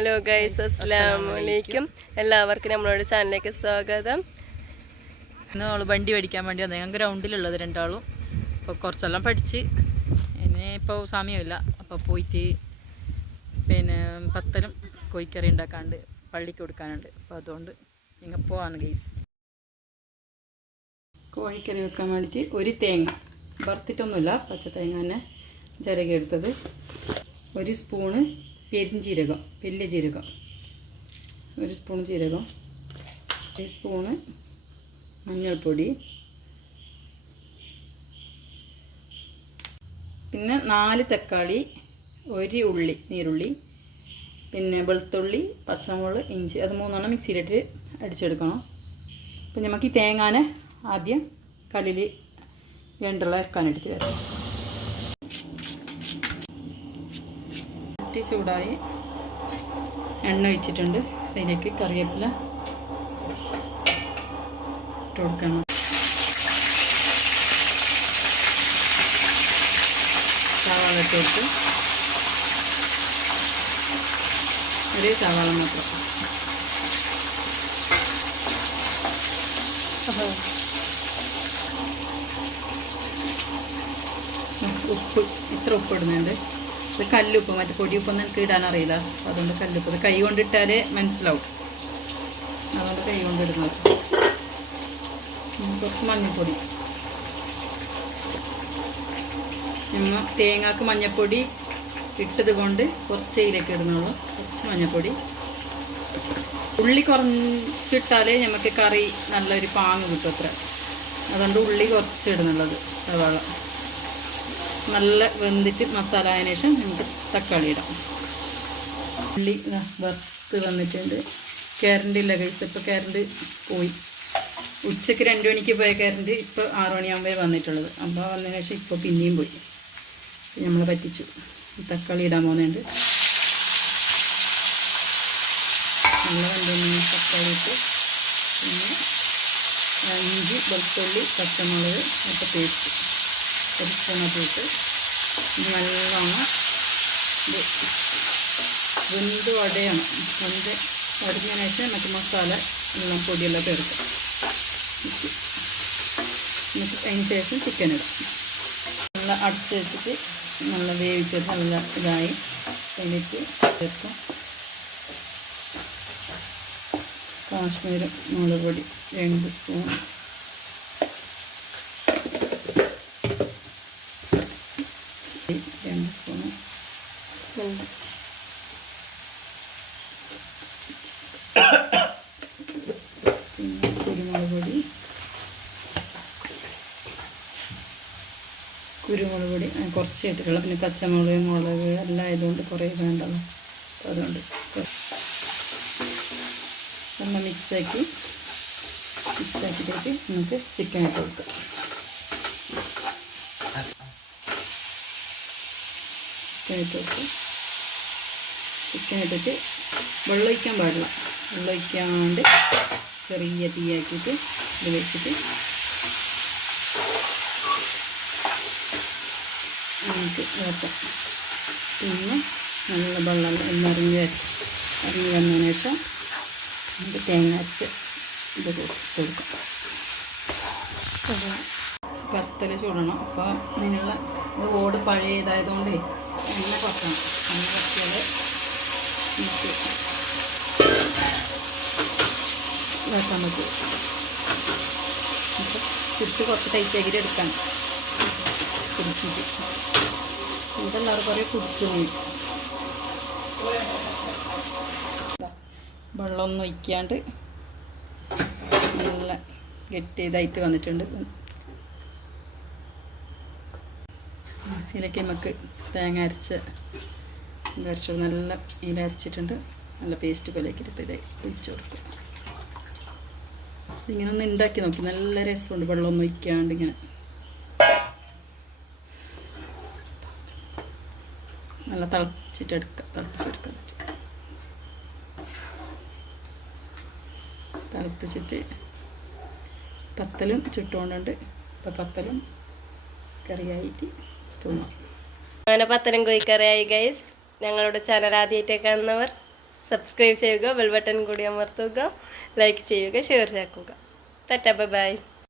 Hello guys, അസ്സലാമു അലൈക്കും. എല്ലാവർക്കും നമ്മളുടെ ചാനലിലേക്ക് സ്വാഗതം. നമ്മൾ വണ്ടി പഠിക്കാൻ വേണ്ടി വന്നത്. ഞങ്ങൾ ഗ്രൗണ്ടിലുള്ളത് രണ്ടാളും. അപ്പോൾ കുറച്ചെല്ലാം പഠിച്ച് ഇനി ഇപ്പോൾ സമയമില്ല. അപ്പോൾ പോയിട്ട് പിന്നെ പത്തലും കോഴിക്കറി ഉണ്ടാക്കാണ്ട് പള്ളിക്ക് കൊടുക്കാനുണ്ട്. അപ്പോൾ അതുകൊണ്ട് നിങ്ങൾ പോവാണ് ഗൈസ്. കോഴിക്കറി വെക്കാൻ വേണ്ടിയിട്ട് ഒരു തേങ്ങ വറുത്തിട്ടൊന്നുമില്ല, പച്ച തേങ്ങ തന്നെ ചിരകി എടുത്തത്. ഒരു സ്പൂണ് പെരിഞ്ജീരകം, വലിയ ജീരകം, ഒരു സ്പൂൺ ജീരകം, ഒരു സ്പൂണ് മഞ്ഞൾപ്പൊടി, പിന്നെ 4 തക്കാളി, ഒരു ഉള്ളി, നീരുള്ളി, പിന്നെ വെളുത്തുള്ളി, പച്ചമുളക്, ഇഞ്ചി, അത് 3 മിക്സിയിലിട്ട് അടിച്ചെടുക്കണം. അപ്പം നമുക്ക് ഈ തേങ്ങാനെ ആദ്യം കല്ലിൽ രണ്ടെണ്ണം ഇറക്കാനിട്ടിട്ട് വരാം. ചൂടായി എണ്ണ ഒഴിച്ചിട്ടുണ്ട്. അതിലേക്ക് കറിവേപ്പില ഇട്ട് കൊടുക്കണം. സവാള ഇട്ട് കൊടുത്ത് ഒരു സവാള മാത്രം. ഉപ്പ്, ഇത്ര ഉപ്പ് ഇടുന്നുണ്ട്. ഇത് കല്ലുപ്പ്, മറ്റേ പൊടിയുപ്പൊന്നും എനിക്ക് ഇടാനറിയില്ല. അതുകൊണ്ട് കല്ലുപ്പ്, അത് കൈ കൊണ്ടിട്ടാലേ മനസ്സിലാവും. അതുകൊണ്ട് കൈ കൊണ്ടിടുന്നത്. കുറച്ച് മഞ്ഞൾപ്പൊടി. നമ്മൾ തേങ്ങാക്ക് മഞ്ഞൾപ്പൊടി ഇട്ടത് കൊണ്ട് കുറച്ച് ഇതിലേക്ക് ഇടുന്നുള്ളൂ. കുറച്ച് മഞ്ഞൾപ്പൊടി. ഉള്ളി കുറച്ചിട്ടാലേ നമുക്ക് കറി നല്ലൊരു പാങ്ങ് കിട്ടും അത്ര. അതുകൊണ്ട് ഉള്ളി കുറച്ച് ഇടുന്നുള്ളത്. സവാള നല്ല വെന്തിട്ട് മസാല ആയതിനു ശേഷം നമുക്ക് തക്കാളി ഇടാം. ഉള്ളി വറുത്ത് വന്നിട്ടുണ്ട്. കറണ്ട് ഇല്ല ഗൈസ്, ഇപ്പോൾ കറണ്ട് പോയി. ഉച്ചയ്ക്ക് 2 മണിക്ക് പോയ കറണ്ട് ഇപ്പോൾ 6 മണിയാകുമ്പോൾ വന്നിട്ടുള്ളത്. അപ്പോൾ വന്നതിന് ശേഷം ഇപ്പോൾ പിന്നെയും പോയി. നമ്മൾ പറ്റിച്ചു. തക്കാളി ഇടാൻ പോകുന്നുണ്ട്. നല്ല വെന്ത തക്കാളി ഇട്ട് പിന്നെ ഇഞ്ചി, വെളുത്തുള്ളി, പച്ചമുളക് ഒക്കെ പേസ്റ്റ് ഒരു സ്പൂണൊക്കെ ഇട്ട് നല്ലോണം ഇത് വെന്ത് വടയണം. വെന്ത് വടഞ്ഞതിന് ശേഷം നമുക്ക് മസാല എല്ലാം പൊടിയെല്ലാം ചേർക്കാം. എന്നിട്ട് അതിന് ശേഷം ചിക്കൻ ഇടാം. നല്ല അടച്ച് വെച്ചിട്ട് നല്ല വേവിച്ചിട്ട് നല്ല ഇതായി അതിലേക്ക് ചേർക്കാം. കാശ്മീരി മുളക് പൊടി 2 സ്പൂൺ, പിന്നെ കുരുമുളക് പൊടി കുറച്ച് ഇട്ടിട്ടുള്ള. പിന്നെ പച്ചമുളക്, മുളക് എല്ലാം ആയതുകൊണ്ട് കുറേ വേണ്ടല്ലോ. അപ്പോൾ അതുകൊണ്ട് നമ്മൾ മിക്സാക്കിയിട്ട് നമുക്ക് ചിക്കൻ ഇട്ട് കൊടുക്കാം. ചിക്കൻ ഇട്ടിട്ട് വെള്ളം ഒഴിക്കാൻ പാടില്ല. വെള്ളം ഒഴിക്കാണ്ട് ചെറിയ തീയാക്കിയിട്ട് ഇത് വെച്ചിട്ട് നമുക്ക് വെക്കാം. പിന്നെ നല്ല വെള്ളം ഇറങ്ങി വന്നതിന് ശേഷം നമുക്ക് തേങ്ങ അരച്ച് ഇത് കുറച്ച് കൊടുക്കാം. പത്തൽ ചൂടണം. അപ്പോൾ അതിനുള്ള ഇത് ഓട് പഴയതായതുകൊണ്ട് എണ്ണ കുറക്കണം. എണ്ണ കുറച്ചാൽ നമുക്ക് വെക്കാൻ പറ്റും. അപ്പോൾ ചുറ്റ് കുറച്ച് ടൈറ്റാക്കിയിട്ട് എടുക്കണം. കുടിച്ചിട്ട് ഇതെല്ലാവരും കുറേ കുടിച്ചു പോയി. വെള്ളമൊന്നും ഒഴിക്കാണ്ട് നല്ല ഗട്ടിയതായിട്ട് വന്നിട്ടുണ്ട്. ഇതിലേക്ക് നമുക്ക് തേങ്ങ അരച്ച് നല്ല അരച്ചിട്ടുണ്ട്. നല്ല പേസ്റ്റ് പോലെയാക്കിയിട്ട് ഇപ്പോൾ ഇതായി ഒഴിച്ച് കൊടുക്കും. ഇങ്ങനെ ഒന്ന് ഉണ്ടാക്കി നോക്കി, നല്ല രസമുണ്ട്. വെള്ളമൊന്നും ഒഴിക്കാണ്ട് ഇങ്ങനെ നല്ല തിളപ്പിച്ചെടുക്കാൻ പറ്റും. തിളപ്പിച്ചിട്ട് പത്തലും ചുട്ടുകൊണ്ടുണ്ട്. ഇപ്പോൾ പത്തലും കറിയായിട്ട് തോന്നും. അങ്ങനെ പത്തലും കോഴിക്കറിയായി ഗൈസ്. ഞങ്ങളുടെ ചാനൽ ആദ്യമായിട്ട് കാണുന്നവർ സബ്സ്ക്രൈബ് ചെയ്യുക, ബെൽ ബട്ടൺ കൂടി അമർത്തുക, ലൈക്ക് ചെയ്യുക, ഷെയർ ചെയ്യുക. Tata, bye bye.